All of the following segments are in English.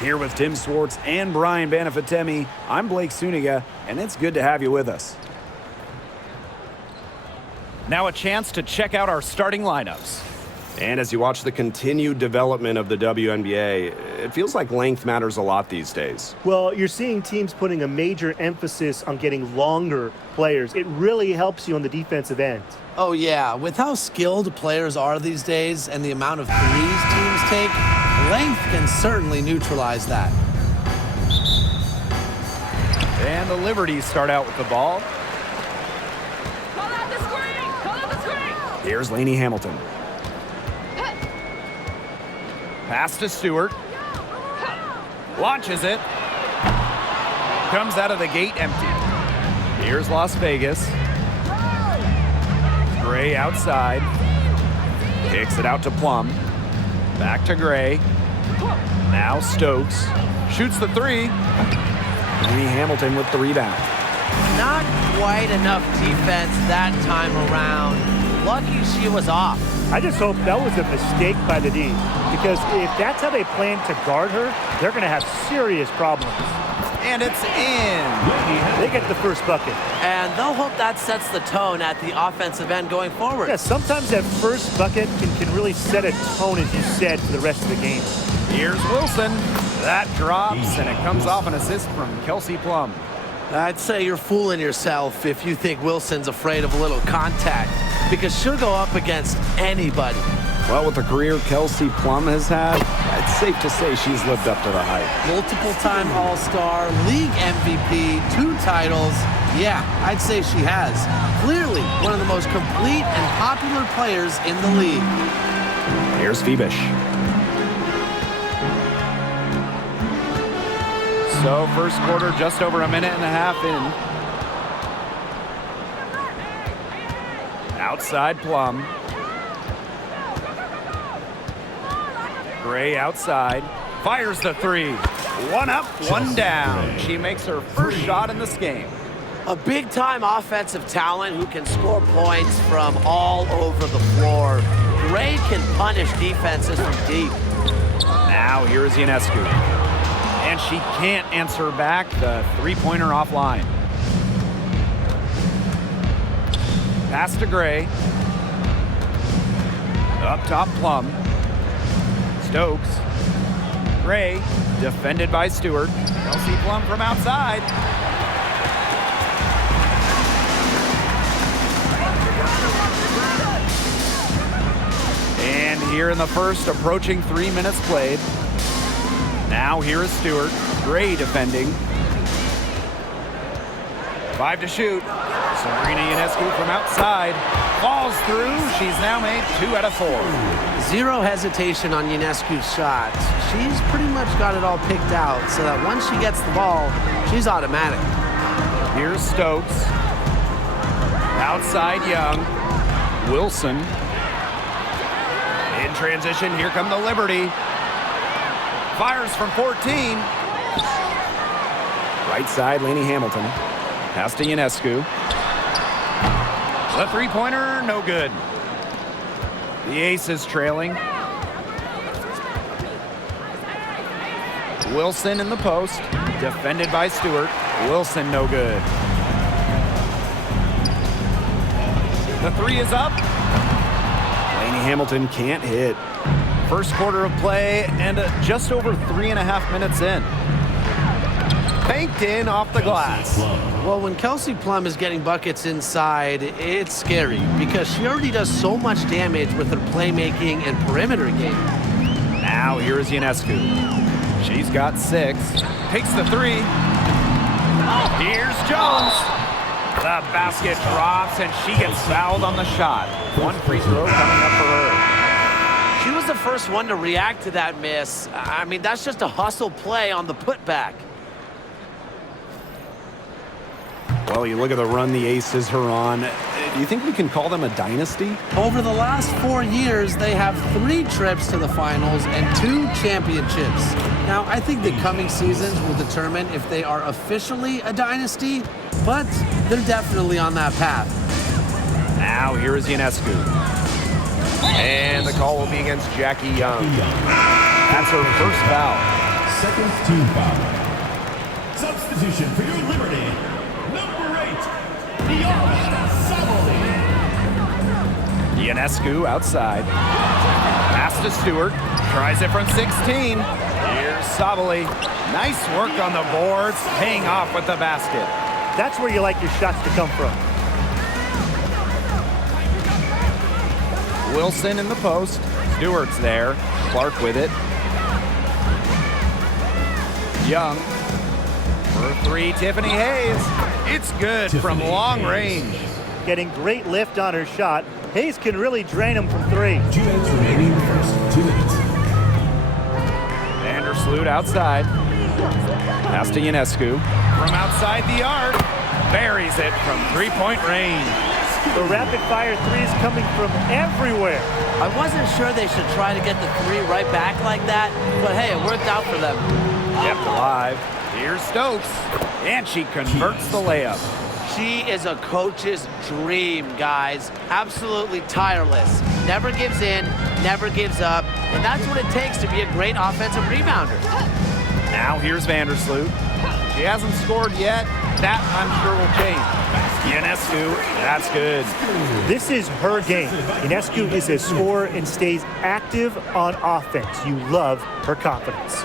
Here with Tim Swartz and Brian Banafitemi, I'm Blake Suniga, and it's good to have you with us. Now a chance to check out our starting lineups. And as you watch the continued development of the WNBA, it feels like length matters a lot these days. Well, you're seeing teams putting a major emphasis on getting longer players. It really helps you on the defensive end. Oh, yeah. With how skilled players are these days and the amount of threes teams take, length can certainly neutralize that. And the Liberties start out with the ball. Call out the screen! Call out the screen! Here's Lainey Hamilton. Pass to Stewart. Launches it. Comes out of the gate empty. Here's Las Vegas. Gray outside. Kicks it out to Plum. Back to Gray. Now Stokes. Shoots the three. Lainey Hamilton with the rebound. Not quite enough defense that time around. Lucky she was off. I just hope that was a mistake by the D, because if that's how they plan to guard her, they're going to have serious problems. And it's in. They get the first bucket. And they'll hope that sets the tone at the offensive end going forward. Yeah, sometimes that first bucket can really set a tone, as you said, for the rest of the game. Here's Wilson. That drops, and it comes off an assist from Kelsey Plum. I'd say you're fooling yourself if you think Wilson's afraid of a little contact, because she'll go up against anybody. Well, with the career Kelsey Plum has had, it's safe to say she's lived up to the hype. Multiple-time All-Star, league MVP, 2 titles. Yeah, I'd say she has. Clearly one of the most complete and popular players in the league. Here's Phoebish. So first quarter just over a minute and a half in. Outside Plum. Gray outside. Fires the three. One up, one down. She makes her first shot in this game. A big-time offensive talent who can score points from all over the floor. Gray can punish defenses from deep. Now here's Ionescu. And she can't answer back the three-pointer offline. Pass to Gray. Up top, Plum. Stokes. Gray, defended by Stewart. Kelsey Plum from outside. And here in the first, approaching 3 minutes played. Now here is Stewart. Gray defending. 5 to shoot. Sabrina Ionescu from outside. Falls through. She's now made 2 out of 4. Zero hesitation on Ionescu's shot. She's pretty much got it all picked out so that once she gets the ball, she's automatic. Here's Stokes. Outside Young. Wilson. In transition, here come the Liberty. Fires from 14. Right side, Lainey Hamilton. Pass to Ionescu. The three-pointer, no good. The Aces trailing. Wilson in the post. Defended by Stewart. Wilson, no good. The three is up. Lainey Hamilton can't hit. First quarter of play and just over 3.5 minutes in. Banked in off the glass. Well, when Kelsey Plum is getting buckets inside, it's scary because she already does so much damage with her playmaking and perimeter game. Now here's Ionescu. She's got 6. Takes the three. Here's Jones. The basket drops and she gets fouled on the shot. 1 free throw coming up for her. She was the first one to react to that miss. I mean, that's just a hustle play on the putback. Well, you look at the run the Aces are on. Do you think we can call them a dynasty? Over the last 4 years, they have 3 trips to the finals and 2 championships. Now, I think the coming seasons will determine if they are officially a dynasty, but they're definitely on that path. Now here is Ionescu. And the call will be against Jackie Young. That's her first foul. second team foul. Substitution for your liberty. Number 8, Diara Saboli. Ionescu outside. Pass to Stewart. Tries it from 16. Here's Saboli. Nice work on the boards, paying off with the basket. That's where you like your shots to come from. Wilson in the post. Stewart's there. Clark with it. Young. For 3, Tiffany Hayes. It's good from long range. Getting great lift on her shot. Hayes can really drain him from 3. 2 minutes remaining, first 2 minutes. Vandersloot outside. Pass to Ionescu. From outside the arc. Buries it from 3-point range. The rapid-fire threes coming from everywhere. I wasn't sure they should try to get the 3 right back like that, but hey, it worked out for them. Kept alive. Here's Stokes. And she converts the layup. She is a coach's dream, guys. Absolutely tireless. Never gives in, never gives up, and that's what it takes to be a great offensive rebounder. Now here's Vandersloot. She hasn't scored yet. That, I'm sure, will change. Ionescu, that's good. This is her game. Ionescu is a scorer and stays active on offense. You love her confidence.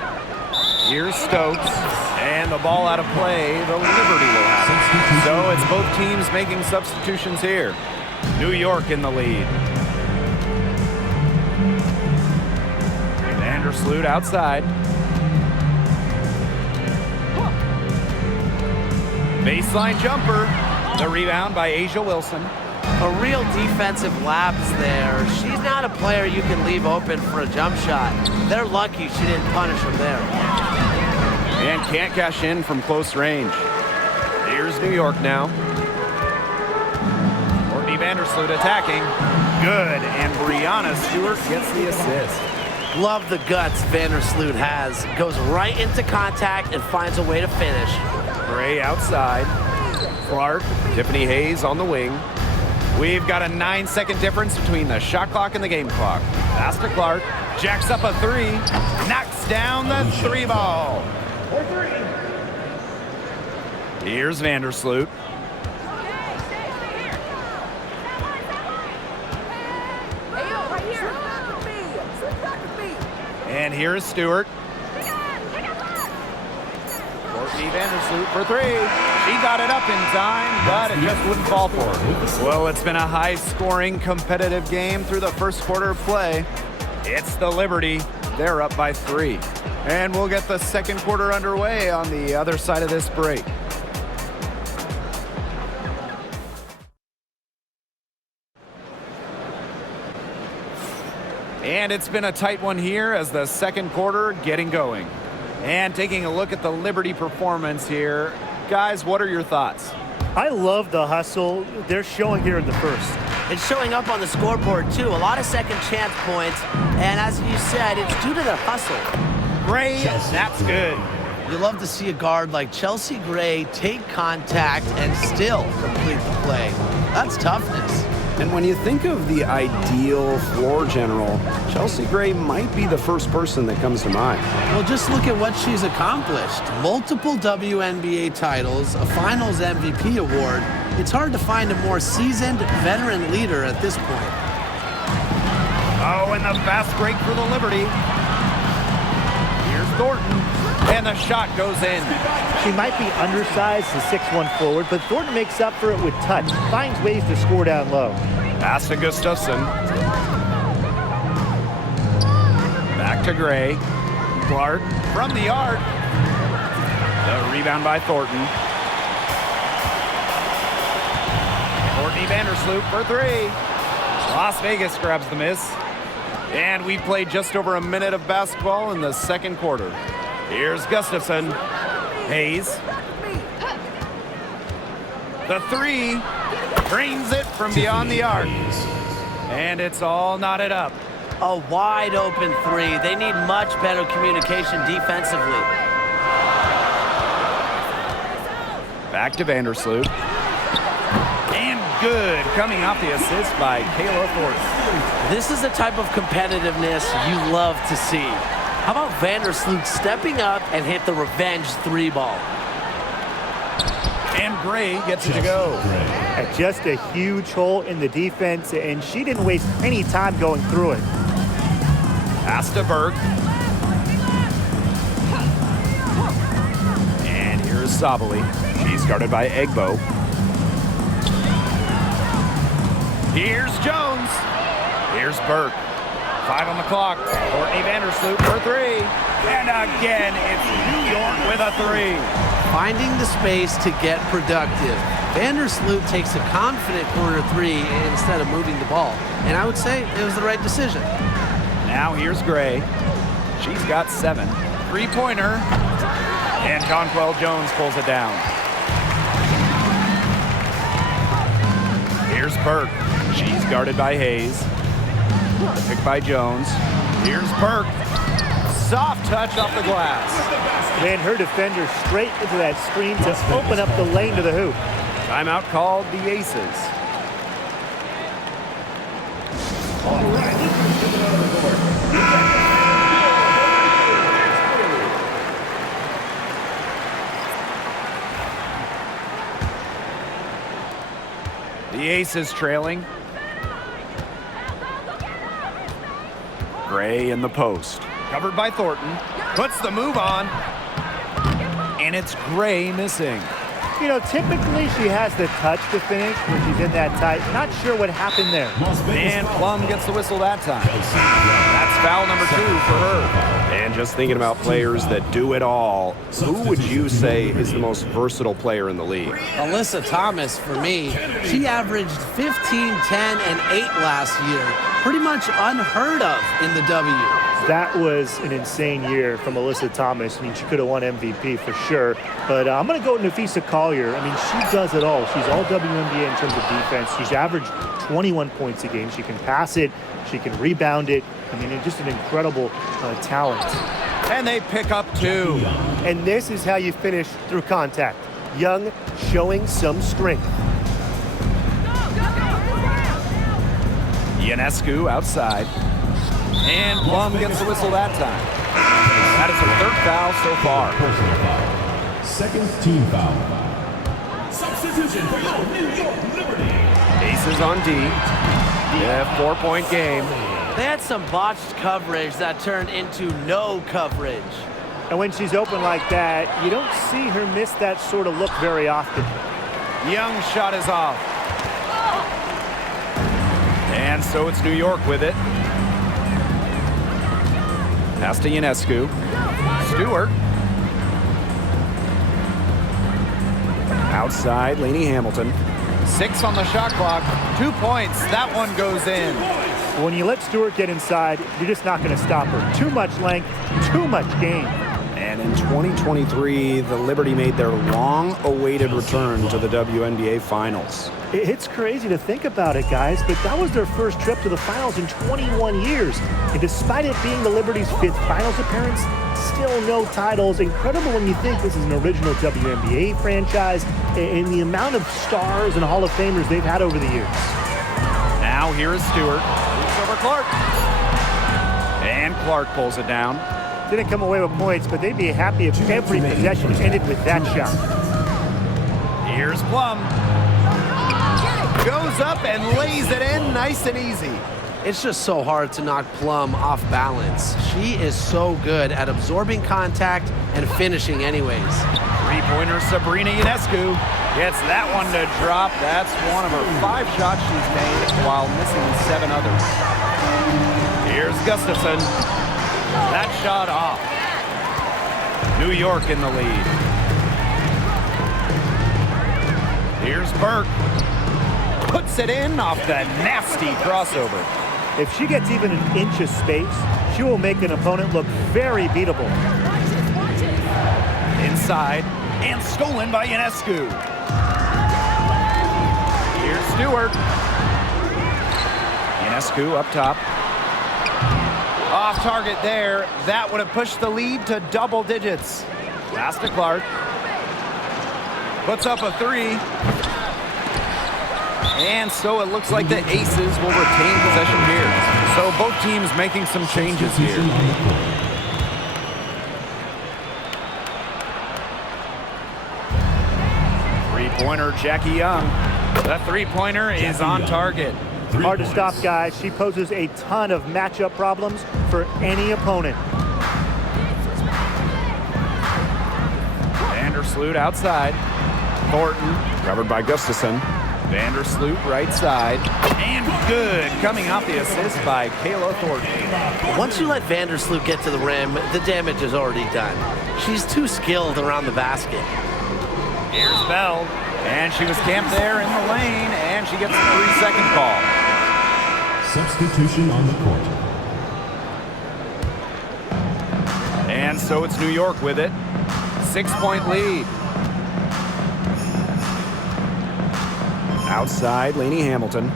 Here's Stokes, and the ball out of play. The Liberty will have it. So it's both teams making substitutions here. New York in the lead. Vandersloot outside. Baseline jumper. The rebound by Asia Wilson. A real defensive lapse there. She's not a player you can leave open for a jump shot. They're lucky she didn't punish her there. And can't cash in from close range. Here's New York now. Courtney Vandersloot attacking. Good, and Brianna Stewart gets the assist. Love the guts Vandersloot has. Goes right into contact and finds a way to finish. Gray outside. Clark, Tiffany Hayes on the wing. We've got a 9-second difference between the shot clock and the game clock. Pass to Clark. Jacks up a 3. Knocks down the 3 ball. Here's Vandersloot. And here's Stewart. Courtney Vandersloot for 3. She got it up in time, but it just wouldn't fall for her. Well, it's been a high-scoring, competitive game through the first quarter of play. It's the Liberty. They're up by 3. And we'll get the second quarter underway on the other side of this break. And it's been a tight one here as the second quarter getting going. And taking a look at the Liberty performance here. Guys, what are your thoughts? I love the hustle they're showing here in the first. It's showing up on the scoreboard, too. A lot of second chance points. And as you said, it's due to the hustle. Gray, that's good. You love to see a guard like Chelsea Gray take contact and still complete the play. That's toughness. And when you think of the ideal floor general, Chelsea Gray might be the first person that comes to mind. Well, just look at what she's accomplished. Multiple WNBA titles, a Finals MVP award. It's hard to find a more seasoned veteran leader at this point. Oh, and the fast break for the Liberty. Here's Thornton, and the shot goes in. She might be undersized to 6'1" forward, but Thornton makes up for it with touch. Finds ways to score down low. Pass to Gustafson. Back to Gray. Clark from the arc. The rebound by Thornton. Courtney Vandersloot for 3. Las Vegas grabs the miss. And we played just over a minute of basketball in the second quarter. Here's Gustafson. Hayes. The 3. Drains it from beyond the arc. And it's all knotted up. A wide open 3. They need much better communication defensively. Back to Vandersloot. And good, coming off the assist by Kayla Thornton. This is the type of competitiveness you love to see. How about Vandersloot stepping up and hit the revenge 3-ball? And Gray gets it to go. Just a huge hole in the defense, and she didn't waste any time going through it. Pass to Burke. And here's Sabali. She's guarded by Egbo. Here's Jones. Here's Burke. 5 on the clock. Courtney Vandersloot for 3. And again, it's New York with a 3. Finding the space to get productive. Vandersloot takes a confident corner 3 instead of moving the ball. And I would say it was the right decision. Now here's Gray. She's got 7. 3-pointer. And Jonquel Jones pulls it down. Here's Burke. She's guarded by Hayes. Picked by Jones. Here's Burke. Soft touch off the glass. Man, her defender straight into that screen to open up the lane to the hoop. Timeout called the Aces. All right, let's move to another court. The Aces trailing. Gray in the post. Covered by Thornton. Puts the move on. And it's Gray missing. You know, typically she has the touch to finish when she's in that tight. Not sure what happened there. And Plum gets the whistle that time. That's foul number 2 for her. And just thinking about players that do it all, who would you say is the most versatile player in the league? Alyssa Thomas, for me, she averaged 15, 10, and 8 last year. Pretty much unheard of in the W. That was an insane year from Alyssa Thomas. I mean, she could have won MVP for sure. But I'm going to go with Nafisa Collier. I mean, she does it all. She's all WNBA in terms of defense. She's averaged 21 points a game. She can pass it. She can rebound it. I mean, just an incredible talent. And they pick up 2. And this is how you finish through contact. Young showing some strength. Ionescu outside. And Plum gets the whistle that time. That is her 3rd foul so far. Personal foul. 2nd team foul. Substitution for your New York Liberty. Aces on D. Yeah, 4-point game. They had some botched coverage that turned into no coverage. And when she's open like that, you don't see her miss that sort of look very often. Young shot is off. And so it's New York with it. Pass to Ionescu. Stewart. Outside, Lainey Hamilton. 6 on the shot clock. 2 points. That one goes in. When you let Stewart get inside, you're just not going to stop her. Too much length, too much game. And in 2023, the Liberty made their long-awaited return to the WNBA Finals. It's crazy to think about it, guys, but that was their first trip to the finals in 21 years. And despite it being the Liberty's 5th finals appearance, still no titles. Incredible when you think this is an original WNBA franchise and the amount of stars and Hall of Famers they've had over the years. Now here is Stewart. Moves over Clark. And Clark pulls it down. Didn't come away with points, but they'd be happy if every possession ended with that shot. Here's Plum. Goes up and lays it in nice and easy. It's just so hard to knock Plum off balance. She is so good at absorbing contact and finishing anyways. 3-pointer Sabrina Ionescu gets that one to drop. That's one of her 5 shots she's made while missing 7 others. Here's Gustafson. That shot off. New York in the lead. Here's Burke. Puts it in off the nasty crossover. If she gets even an inch of space, she will make an opponent look very beatable. Inside and stolen by Ionescu. Here's Stewart. Ionescu up top. Off target there. That would have pushed the lead to double digits. Pass to Clark. Puts up a 3. And so it looks like the Aces will retain possession here. So both teams making some changes here. Three-pointer, Jackie Young. The three-pointer is on target. Hard to stop, guys. She poses a ton of matchup problems for any opponent. Vandersloot outside. Thornton. Covered by Gustafson. Vandersloot right side. And good. Coming off the assist by Kayla Thornton. Once you let Vandersloot get to the rim, the damage is already done. She's too skilled around the basket. Here's Bell. And she was camped there in the lane, and she gets a 3-second call. Substitution on the court. And so it's New York with it. 6-point lead. Outside, Lainey Hamilton.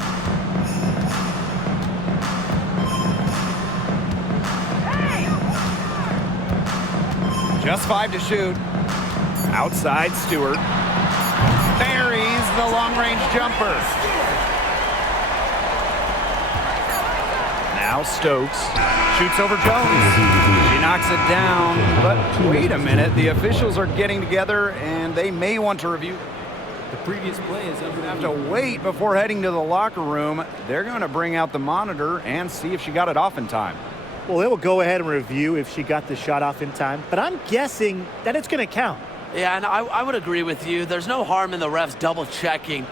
Just 5 to shoot. Outside, Stewart. Buries the long-range jumper. Now Stokes shoots over Jones. She knocks it down, but wait a minute. The officials are getting together, and they may want to review. The previous play is under Have to wait before heading to the locker room. They're going to bring out the monitor and see if she got it off in time. Well, they will go ahead and review if she got the shot off in time, but I'm guessing that it's going to count. Yeah, and I would agree with you. There's no harm in the refs double-checking.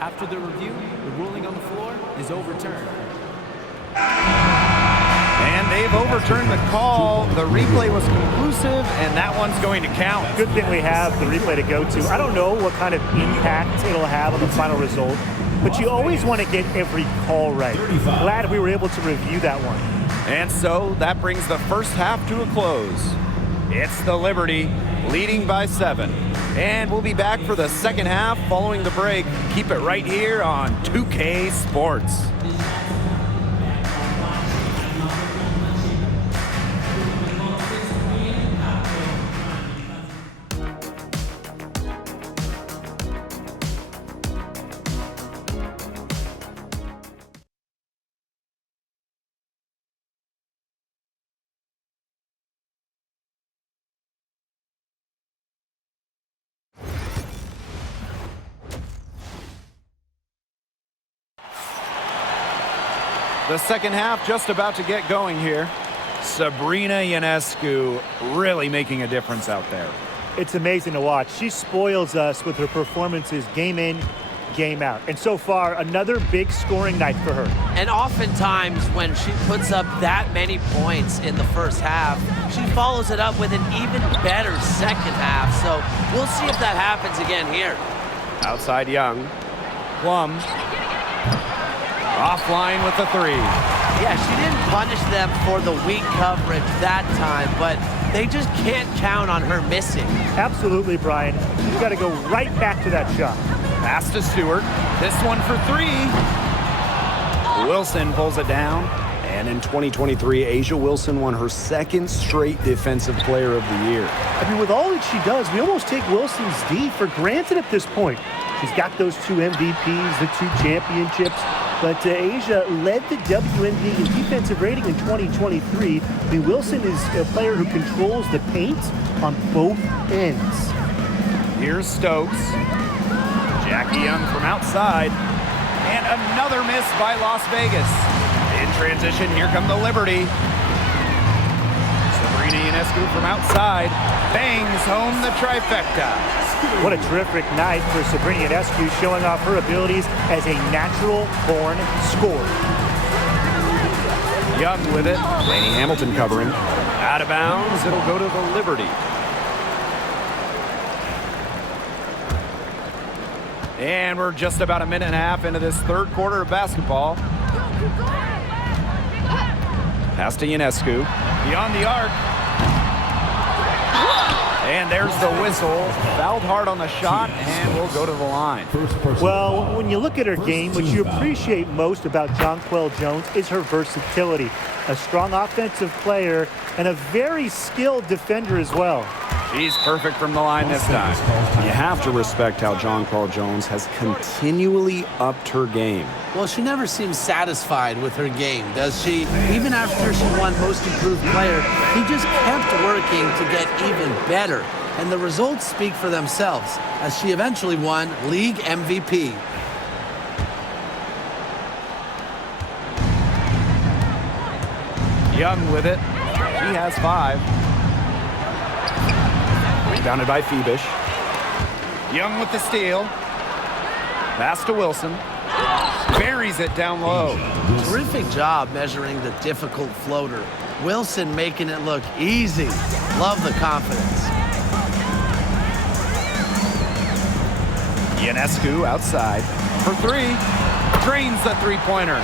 After the review, the ruling on the floor is overturned. And they've overturned the call. The replay was conclusive, and that one's going to count. Good thing we have the replay to go to. I don't know what kind of impact it'll have on the final result, but you always want to get every call right. Glad we were able to review that one. And so that brings the first half to a close. It's the Liberty leading by 7. And we'll be back for the second half following the break. Keep it right here on 2K Sports. The second half just about to get going here. Sabrina Ionescu really making a difference out there. It's amazing to watch. She spoils us with her performances game in, game out. And so far, another big scoring night for her. And oftentimes when she puts up that many points in the first half, she follows it up with an even better second half. So we'll see if that happens again here. Outside Young. Plum. Offline with the 3. Yeah, she didn't punish them for the weak coverage that time, but they just can't count on her missing. Absolutely, Brian. You've got to go right back to that shot. Pass to Stewart. This one for 3. Wilson pulls it down. And in 2023, A'ja Wilson won her second straight Defensive Player of the Year. I mean, with all that she does, we almost take Wilson's D for granted at this point. She's got those 2 MVPs, the 2 championships. But A'ja led the WNBA in defensive rating in 2023. I mean, Wilson is a player who controls the paint on both ends. Here's Stokes. Jackie Young from outside. And another miss by Las Vegas. In transition, here come the Liberty. Sabrina Ionescu from outside. Bangs home the trifecta. What a terrific night for Sabrina Ionescu, showing off her abilities as a natural-born scorer. Young with it. Lainey Hamilton covering. Out of bounds. It'll go to the Liberty. And we're just about a minute and a half into this third quarter of basketball. Pass to Ionescu. Beyond the arc. And there's the whistle. Fouled hard on the shot, and we'll go to the line. Well, when you look at her game, what you appreciate most about Jonquel Jones is her versatility. A strong offensive player and a very skilled defender as well. She's perfect from the line this time. You have to respect how Jonquel Jones has continually upped her game. Well, she never seems satisfied with her game, does she? Even after she won Most Improved Player, he just kept working to get even better. and the results speak for themselves as she eventually won league MVP. Young with it. She has 5. Rebounded by Phoebish. Young with the steal. Pass to Wilson. Buries it down low. Terrific job measuring the difficult floater. Wilson making it look easy. Love the confidence. Ionescu outside for 3. Drains the three-pointer.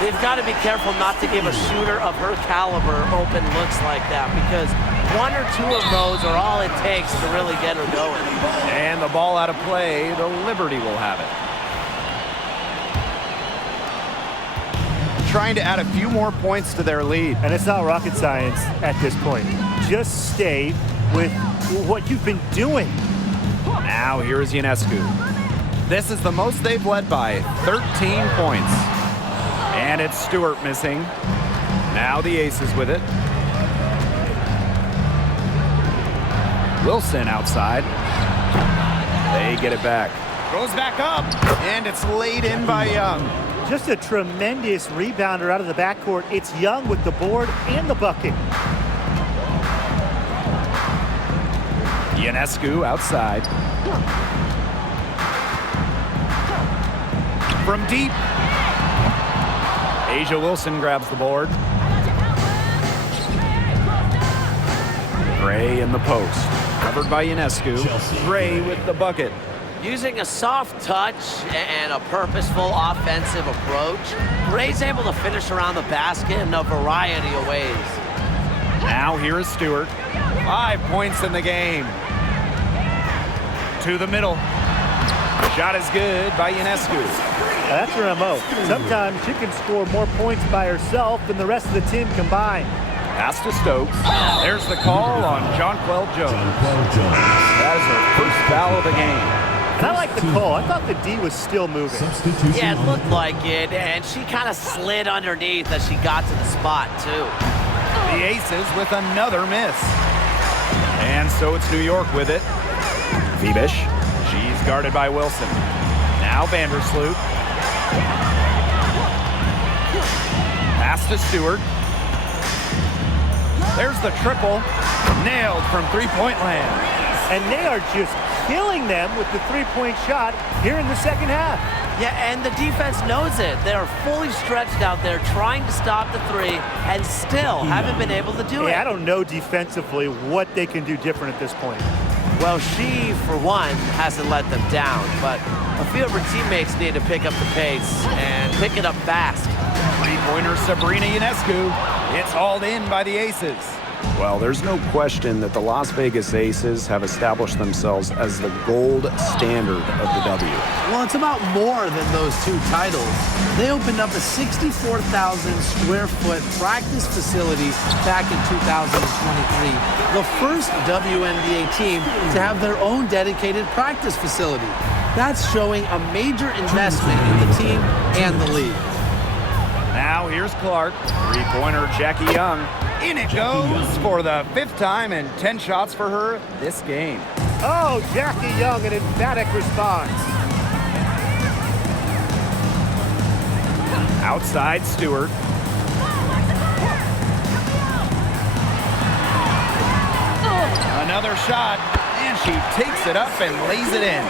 They've got to be careful not to give a shooter of her caliber open looks like that, because 1 or 2 of those are all it takes to really get her going. And the ball out of play. The Liberty will have it. Trying to add a few more points to their lead. And it's not rocket science at this point. Just stay with what you've been doing. Now here's Ionescu. This is the most they've led by, 13 points. And it's Stewart missing. Now the Aces with it. Wilson outside. They get it back. Goes back up, and it's laid in by Young. Just a tremendous rebounder out of the backcourt. It's Young with the board and the bucket. Ionescu outside. From deep. Asia Wilson grabs the board. Gray in the post. Covered by Ionescu. Gray with the bucket. Using a soft touch and a purposeful offensive approach, Gray's able to finish around the basket in a variety of ways. Now here is Stewart. 5 points in the game. To the middle. Shot is good by Ionescu. That's her MO. Sometimes she can score more points by herself than the rest of the team combined. Pass to Stokes. There's the call on Jonquel Jones. That is her first foul of the game. And I like the call. I thought the D was still moving. Yeah, it looked like it, and she kind of slid underneath as she got to the spot, too. The Aces with another miss. And so it's New York with it. Phoebish. She's guarded by Wilson. Now Vandersloot. Pass to Stewart. There's the triple. Nailed from three-point land. And they are just killing them with the three-point shot here in the second half. Yeah, and the defense knows it. They're fully stretched out there trying to stop the three and still haven't been able to do it. I don't know defensively what they can do different at this point. Well, she, for one, hasn't let them down, but a few of her teammates need to pick up the pace and pick it up fast. Three-pointer Sabrina Ionescu. It's hauled in by the Aces. Well, there's no question that the Las Vegas Aces have established themselves as the gold standard of the W. Well, it's about more than those 2 titles. They opened up a 64,000 square foot practice facility back in 2023. The first WNBA team to have their own dedicated practice facility. That's showing a major investment in the team and the league. Now here's Clark. Three-pointer Jackie Young. In it goes for the 5th time and 10 shots for her this game. Oh, Jackie Young, an emphatic response. Outside Stewart. Another shot, and she takes it up and lays it in.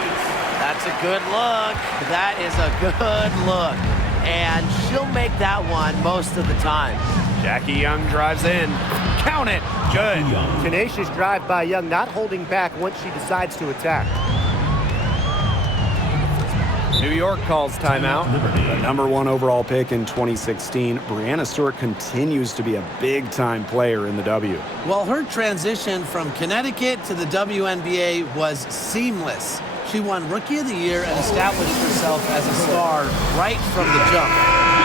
That's a good look. That is a good look. And she'll make that one most of the time. Jackie Young drives in. Count it. Good. Tenacious drive by Young, not holding back once she decides to attack. New York calls timeout. The #1 overall pick in 2016, Breanna Stewart continues to be a big-time player in the W. Well, her transition from Connecticut to the WNBA was seamless. She won Rookie of the Year and established herself as a star right from the jump.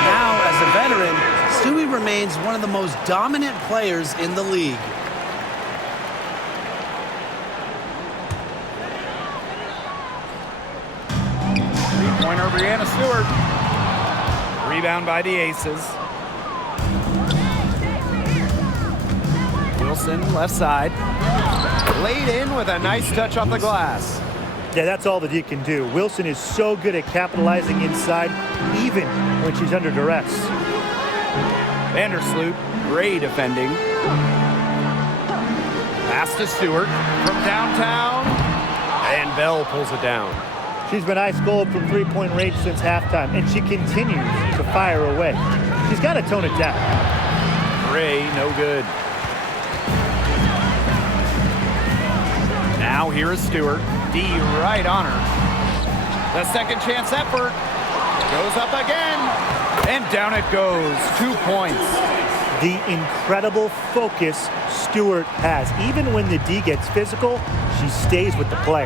Now, as a veteran, Stewie remains one of the most dominant players in the league. Three-pointer Breanna Stewart. Rebound by the Aces. Wilson, left side. Laid in with a nice touch off the glass. Yeah, that's all the D can do. Wilson is so good at capitalizing inside, even when she's under duress. Vandersloot, great defending. Pass to Stewart from downtown. And Bell pulls it down. She's been ice cold from three-point range since halftime, and she continues to fire away. She's got to tone it down. Gray, no good. Now here is Stewart. D right on her. The second chance effort. Goes up again. And down it goes. 2 points. The incredible focus Stewart has. Even when the D gets physical, she stays with the play.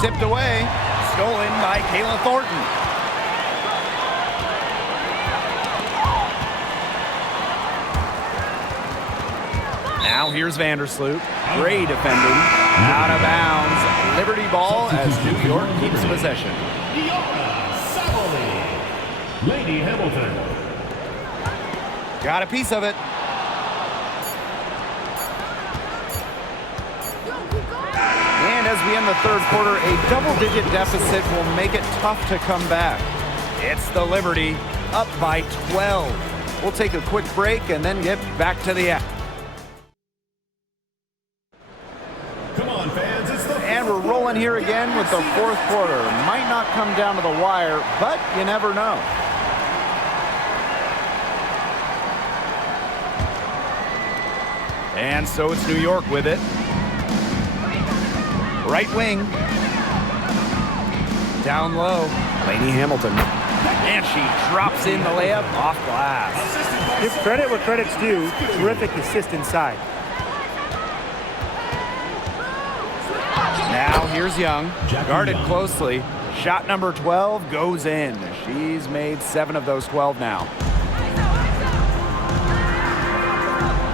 Tipped away. Stolen by Kayla Thornton. Now here's Vandersloot. Gray defending. Out of bounds. Liberty ball as New York keeps possession. Lady Hamilton. Got a piece of it. And as we end the third quarter, a double-digit deficit will make it tough to come back. It's the Liberty, up by 12. We'll take a quick break and then get back to the act. Come on, fans. It's the And we're rolling here again with the fourth quarter. Might not come down to the wire, but you never know. And so it's New York with it. Right wing. Down low. Lainey Hamilton. And she drops in the layup off glass. Give credit where credit's due. Terrific assist inside. Now here's Young. Guarded closely. Shot number 12 goes in. She's made 7 of those 12 now.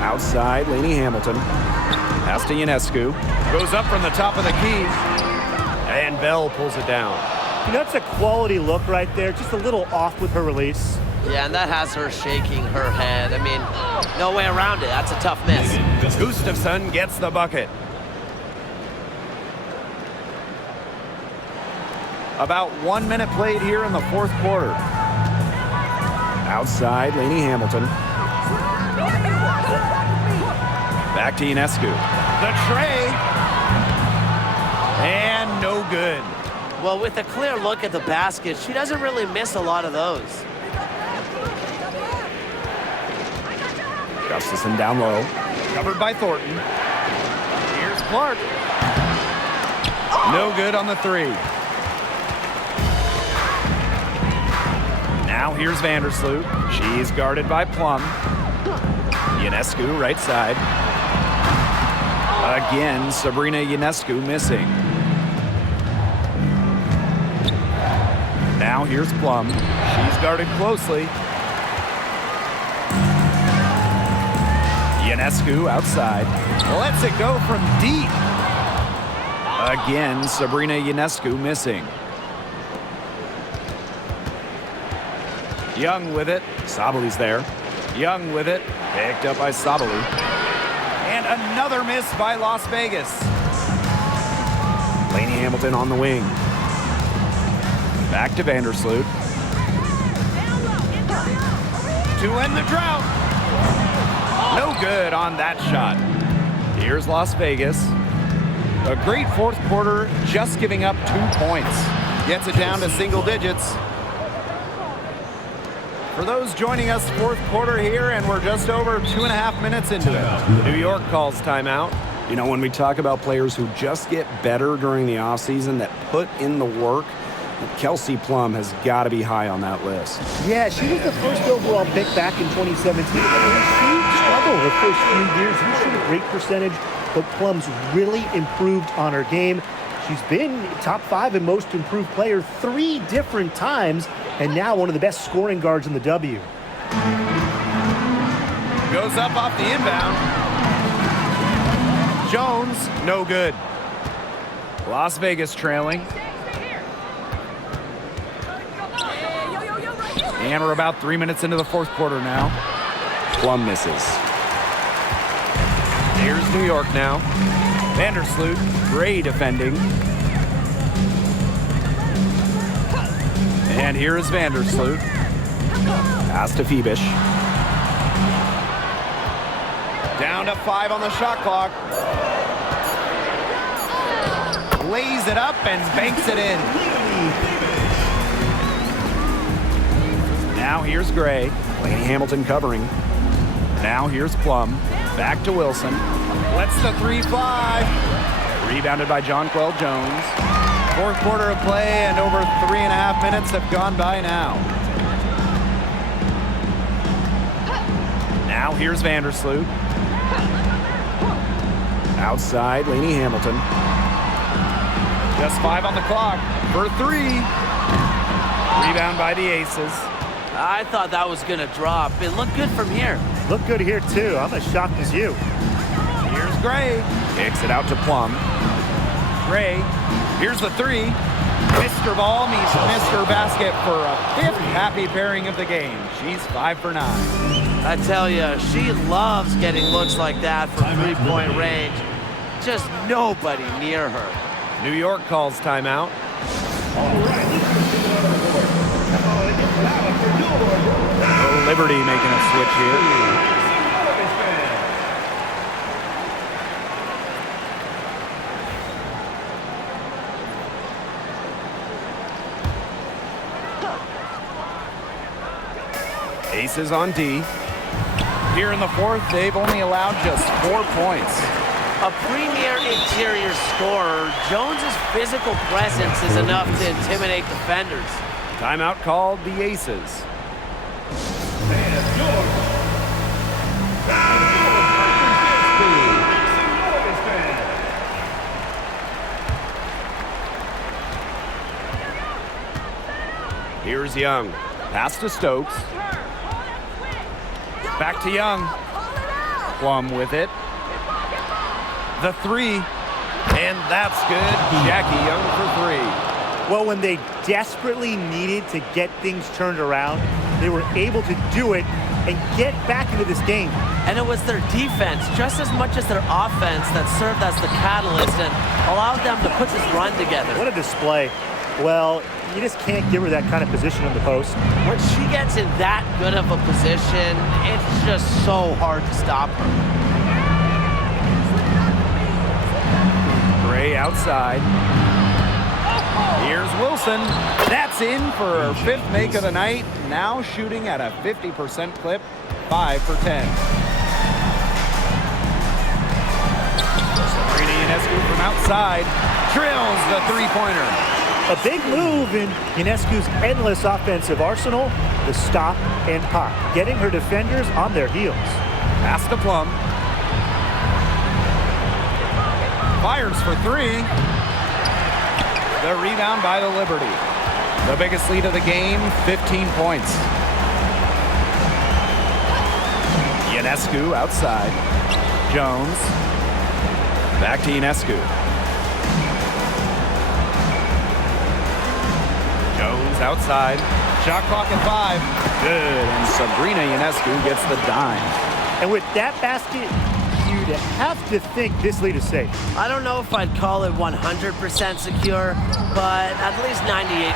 Outside, Lainey Hamilton. Pass to Ionescu. Goes up from the top of the key. And Bell pulls it down. You know, it's a quality look right there. Just a little off with her release. Yeah, and that has her shaking her head. I mean, no way around it. That's a tough miss. Gustafson gets the bucket. About 1 minute played here in the fourth quarter. Outside, Lainey Hamilton. Back to Ionescu. The tray. And no good. Well, with a clear look at the basket, she doesn't really miss a lot of those. Gustafson down low. Covered by Thornton. Here's Clark. No good on the three. Now here's Vandersloot. She's guarded by Plum. Ionescu, right side. Again, Sabrina Ionescu missing. Now here's Plum. She's guarded closely. Ionescu outside. Lets it go from deep. Again, Sabrina Ionescu missing. Young with it. Sabali's there. Young with it. Picked up by Sabali. And another miss by Las Vegas. Lainey Hamilton on the wing. Back to Vandersloot. To end the drought. No good on that shot. Here's Las Vegas. A great fourth quarter, just giving up 2 points. Gets it down to single digits. For those joining us, fourth quarter here, and we're just over 2.5 minutes into it. New York calls timeout. You know, when we talk about players who just get better during the offseason, that put in the work, Kelsey Plum has got to be high on that list. Yeah, she was the first overall pick back in 2017. She struggled her first few years. You shoot a great percentage, but Plum's really improved on her game. She's been top 5 in most improved player 3 different times, and now one of the best scoring guards in the W. Goes up off the inbound. Jones, no good. Las Vegas trailing. And we're about 3 minutes into the fourth quarter now. Plum misses. Here's New York now. Vandersloot, Gray defending. And here is Vandersloot. Pass to Phoebish. Down to 5 on the shot clock. Lays it up and banks it in. Now here's Gray. Lady Hamilton covering. Now here's Plum. Back to Wilson. Lets the 3 fly. Rebounded by Jonquel Jones. Fourth quarter of play and over 3.5 minutes have gone by now. Now here's Vandersloot. Outside, Lainey Hamilton. Just 5 on the clock for 3. Rebound by the Aces. I thought that was going to drop. It looked good from here. Look good here, too. I'm as shocked as you. Here's Gray. Kicks it out to Plum. Gray. Here's the 3. Mr. Ball meets Mr. Basket for a 5th happy pairing of the game. She's 5 for 9. I tell you, she loves getting looks like that from three-point range. Just nobody near her. New York calls timeout. Liberty making a switch here. Aces on D. Here in the fourth, they've only allowed just 4 points. A premier interior scorer, Jones's physical presence is enough to intimidate defenders. Timeout called the Aces. Here's Young. Pass to Stokes. Back to Young. Plum with it. The 3. And that's good. Jackie Young for 3. Well, when they desperately needed to get things turned around, they were able to do it and get back into this game. And it was their defense, just as much as their offense, that served as the catalyst and allowed them to put this run together. What a display. Well, you just can't give her that kind of position on the post. When she gets in that good of a position, it's just so hard to stop her. Gray outside. Here's Wilson. That's in for her 5th make of the night. Now shooting at a 50% clip, 5 for 10. Sabrina Ionescu from outside drills the 3-pointer. A big move in Ionescu's endless offensive arsenal, the stop and pop, getting her defenders on their heels. Pass to Plum. Fires for 3. The rebound by the Liberty. The biggest lead of the game, 15 points. Ionescu outside. Jones. Back to Ionescu. Jones outside. Shot clock at 5. Good. And Sabrina Ionescu gets the dime. And with that basket, you'd have to think this lead is safe. I don't know if I'd call it 100% secure, but at least 98%.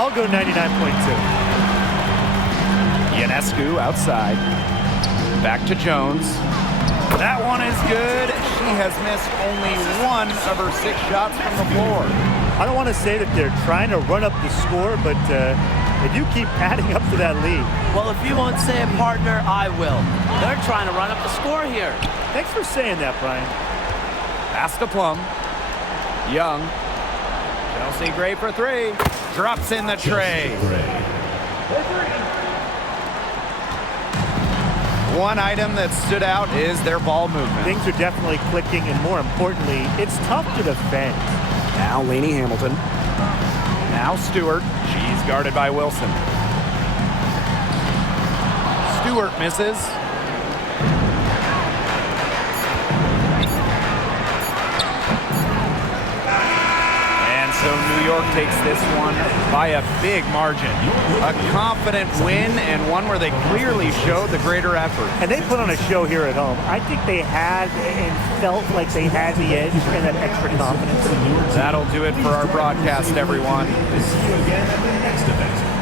I'll go 99.2. Ionescu outside. Back to Jones. That one is good. She has missed only 1 of her 6 shots from the floor. I don't want to say that they're trying to run up the score, but they do keep adding up to that lead. Well, if you won't say it, partner, I will. They're trying to run up the score here. Thanks for saying that, Brian. Pass to Plum. Young. Chelsea Gray for 3. Drops in the tray. One item that stood out is their ball movement. Things are definitely clicking, and more importantly, it's tough to defend. Now Lainey Hamilton. Now Stewart. She's guarded by Wilson. Stewart misses. And so New York takes this one by a big margin. A confident win and one where they clearly showed the greater effort. And they put on a show here at home. I think they had and felt like they had the edge and that extra confidence. That'll do it for our broadcast, everyone. See you again at the next event.